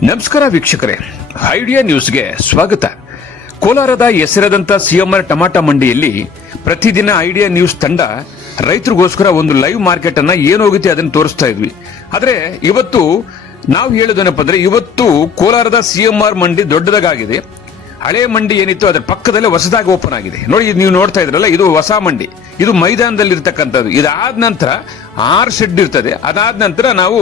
ನಮಸ್ಕಾರ ವೀಕ್ಷಕರೇ, ಐಡಿಯಾ ನ್ಯೂಸ್ಗೆ ಸ್ವಾಗತ. ಕೋಲಾರದ ಹೆಸರಾದಂತ ಸಿಎಂಆರ್ ಟಮಾಟಾ ಮಂಡಿಯಲ್ಲಿ ಪ್ರತಿದಿನ ಐಡಿಯಾ ನ್ಯೂಸ್ ತಂಡ ರೈತರಿಗೋಸ್ಕರ ಒಂದು ಲೈವ್ ಮಾರ್ಕೆಟ್ ಅನ್ನ ಏನೋಗುತ್ತೆ ಅದನ್ನು ತೋರಿಸ್ತಾ ಇದ್ವಿ. ಆದ್ರೆ ಇವತ್ತು ನಾವು ಹೇಳೋದೇನಪ್ಪ ಅಂದ್ರೆ, ಇವತ್ತು ಕೋಲಾರದ ಸಿಎಂಆರ್ ಮಂಡಿ ದೊಡ್ಡದಾಗಿದೆ. ಹಳೆ ಮಂಡಿ ಏನಿತ್ತು ಅದರ ಪಕ್ಕದಲ್ಲೇ ಹೊಸದಾಗಿ ಓಪನ್ ಆಗಿದೆ. ನೋಡಿ, ನೀವು ನೋಡ್ತಾ ಇದ್ರಲ್ಲ, ಇದು ಹೊಸ ಮಂಡಿ. ಇದು ಮೈದಾನದಲ್ಲಿ ಇರ್ತಕ್ಕಂಥದ್ದು. ಇದಾದ ನಂತರ 6 ಶೆಡ್ ಇರ್ತದೆ. ಅದಾದ ನಂತರ ನಾವು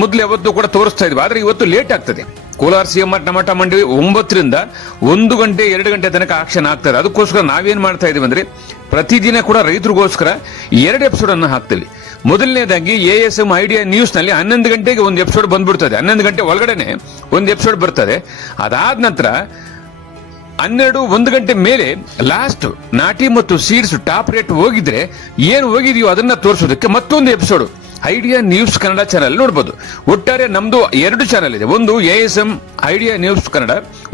ಮೊದಲು ಯಾವತ್ತು ಕೂಡ ತೋರಿಸ್ತಾ ಇದ್ವಿ. ಆದ್ರೆ ಇವತ್ತು ಲೇಟ್ ಆಗ್ತದೆ. ಕೋಲಾರ ಸಿಎಂಆರ್ ಟಮಾಟಾ ಮಂಡಿ 9 ರಿಂದ 1 ಗಂಟೆ 2 ಗಂಟೆ ತನಕ ಆಕ್ಷನ್ ಆಗ್ತದೆ. ಅದಕ್ಕೋಸ್ಕರ ನಾವೇನ್ ಮಾಡ್ತಾ ಇದೀವಿ ಅಂದ್ರೆ, ಪ್ರತಿದಿನ ಕೂಡ ರೈತರಿಗೋಸ್ಕರ 2 ಎಪಿಸೋಡ್ ಅನ್ನು ಹಾಕ್ತೀವಿ. ಮೊದಲನೇದಾಗಿ ASM ಐಡಿಯಾ ನ್ಯೂಸ್ ನಲ್ಲಿ 11 ಗಂಟೆಗೆ ಒಂದು ಎಪಿಸೋಡ್ ಬಂದ್ಬಿಡ್ತದೆ. 11 ಗಂಟೆ ಒಳಗಡೆನೆ ಒಂದು ಎಪಿಸೋಡ್ ಬರ್ತದೆ. ಅದಾದ ನಂತರ 1 ಗಂಟೆ ಮೇಲೆ ಲಾಸ್ಟ್ ನಾಟಿ ಮತ್ತು ಸೀಡ್ಸ್ ಟಾಪ್ ರೇಟ್ ಹೋಗಿದ್ರೆ ಏನು ಹೋಗಿದೆಯೋ ಅದನ್ನ ತೋರಿಸೋದಕ್ಕೆ ಮತ್ತೊಂದು episode idea news Kannada channel ನೋಡಬಹುದು. ಒಟ್ಟಾರೆ ನಮ್ದು 2 ಚಾನಲ್ ಇದೆ. ಒಂದು ASM ಐಡಿಯಾ ನ್ಯೂಸ್ ಕನ್ನಡ,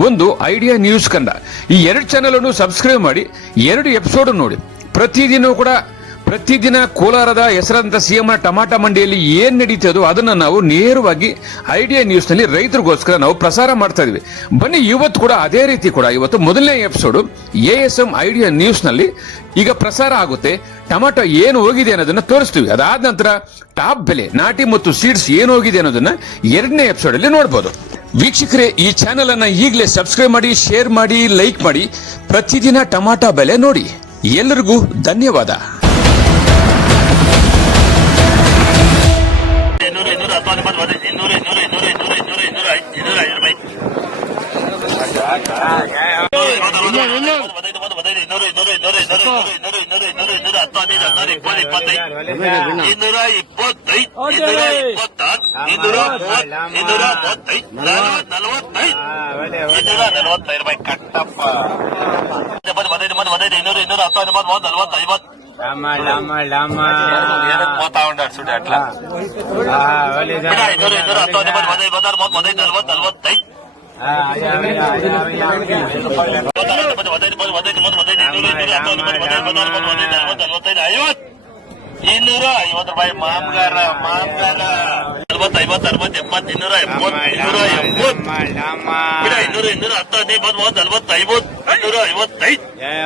ಒಂದು ಐಡಿಯಾ ನ್ಯೂಸ್ ಕನ್ನಡ. ಈ 2 ಚಾನಲ್ ಅನ್ನು ಸಬ್ಸ್ಕ್ರೈಬ್ ಮಾಡಿ 2 ಎಪಿಸೋಡ್ ನೋಡಿ. ಪ್ರತಿದಿನ ಕೋಲಾರದ ಹೆಸರಾದಂತ ಸಿಎಂಆರ್ ಟಮಾಟಾ ಮಂಡಿಯಲ್ಲಿ ಏನ್ ನಡೀತದೋ ಅದನ್ನ ನಾವು ನೇರವಾಗಿ ಐಡಿಯಾ ನ್ಯೂಸ್ ನಲ್ಲಿ ರೈತರಿಗೋಸ್ಕರ ನಾವು ಪ್ರಸಾರ ಮಾಡ್ತಾ ಇದೀವಿ. ಬನ್ನಿ, ಇವತ್ತು ಕೂಡ ಅದೇ ರೀತಿ ಕೂಡ ಇವತ್ತು ಮೊದಲನೇ ಎಪಿಸೋಡ್ ASM ಐಡಿಯಾ ನ್ಯೂಸ್ ನಲ್ಲಿ ಈಗ ಪ್ರಸಾರ ಆಗುತ್ತೆ. ಟೊಮಾಟೊ ಏನು ಹೋಗಿದೆ ಅನ್ನೋದನ್ನ ತೋರಿಸ್ತೀವಿ. ಅದಾದ ನಂತರ ಟಾಪ್ ಬೆಲೆ, ನಾಟಿ ಮತ್ತು ಸೀಡ್ಸ್ ಏನು ಹೋಗಿದೆ ಅನ್ನೋದನ್ನ 2ನೇ ಎಪಿಸೋಡ್ ಅಲ್ಲಿ ನೋಡಬಹುದು. ವೀಕ್ಷಕರೇ, ಈ ಚಾನೆಲ್ ಅನ್ನ ಈಗಲೇ ಸಬ್ಸ್ಕ್ರೈಬ್ ಮಾಡಿ, ಶೇರ್ ಮಾಡಿ, ಲೈಕ್ ಮಾಡಿ. ಪ್ರತಿದಿನ ಟೊಮಾಟೊ ಬೆಲೆ ನೋಡಿ. ಎಲ್ಲರಿಗೂ ಧನ್ಯವಾದ. ₹250 ಮಾಮಗಾರ 40, 50, 60, 70, 280, 210, 250, 255, 255, 260,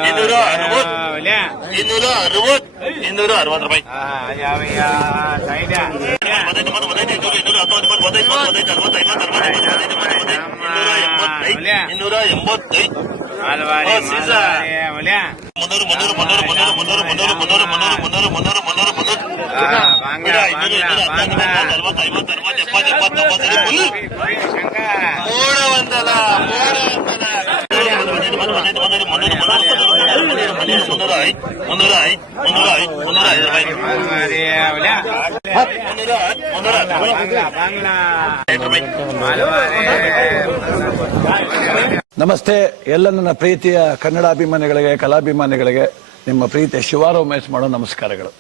ನಮಸ್ತೆ ಎಲ್ಲ ನನ್ನ ಪ್ರೀತಿಯ ಕನ್ನಡಾಭಿಮಾನಿಗಳಿಗೆ, ಕಲಾಭಿಮಾನಿಗಳಿಗೆ ನಿಮ್ಮ ಪ್ರೀತಿಯ ಶಿವಾರ ಉಮೇಶ್ ಮಾಡೋ ನಮಸ್ಕಾರಗಳು.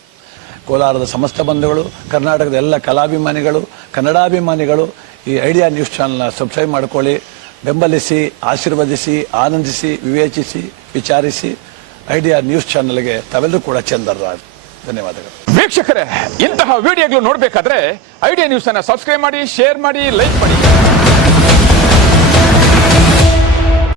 ಕೋಲಾರದ ಸಮಸ್ತ ಬಂಧುಗಳು, ಕರ್ನಾಟಕದ ಎಲ್ಲ ಕಲಾಭಿಮಾನಿಗಳು, ಕನ್ನಡಾಭಿಮಾನಿಗಳು ಈ ಐಡಿಯಾ ನ್ಯೂಸ್ ಚಾನಲ್ನ ಸಬ್ಸ್ಕ್ರೈಬ್ ಮಾಡ್ಕೊಳ್ಳಿ, ಬೆಂಬಲಿಸಿ, ಆಶೀರ್ವದಿಸಿ, ಆನಂದಿಸಿ, ವಿವೇಚಿಸಿ, ವಿಚಾರಿಸಿ. ಐಡಿಯಾ ನ್ಯೂಸ್ ಚಾನಲ್ಗೆ ತಾವೆಲ್ಲರೂ ಕೂಡ ಚಂದರ್ರಾಜ್. ಧನ್ಯವಾದಗಳು. ವೀಕ್ಷಕರೇ, ಇಂತಹ ವಿಡಿಯೋಗಳು ನೋಡಬೇಕಾದ್ರೆ ಐಡಿಯಾ ನ್ಯೂಸ್ ಅನ್ನ ಸಬ್ಸ್ಕ್ರೈಬ್ ಮಾಡಿ, ಶೇರ್ ಮಾಡಿ, ಲೈಕ್ ಮಾಡಿ.